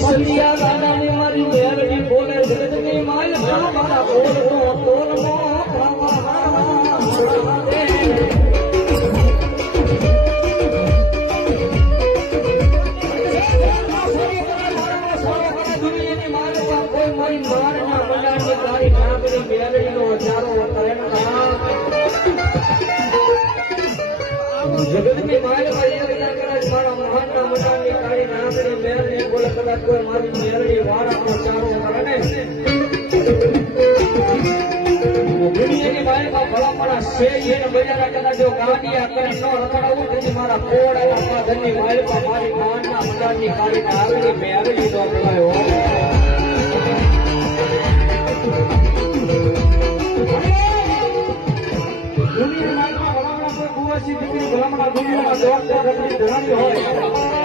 સલિયા દાદાની મારી મેરડી બોલે જગતની માય મારા બોલતો તોલમો જગતની મારા મહાનના મનાની કાળી નામની મેરડી બોલે કદાચ કોઈ મારી મેરડી વાળાનો ચારો કરે દુનિયાની માયમાં ભલામણા છે એને બજારા કદાચ જો ગાંડિયા કરે ન રખડાવું તેથી મારા કોડાના ધનની માયમાં મારી મહાનના મનાની કાળી નામની મેરડી નો કહેવાયો દુનિયાની માયમાં ભલામણા કોઈ કુવાસી દીકરી ભલામણા દુનિયામાં જવાબ ધરાવી હોય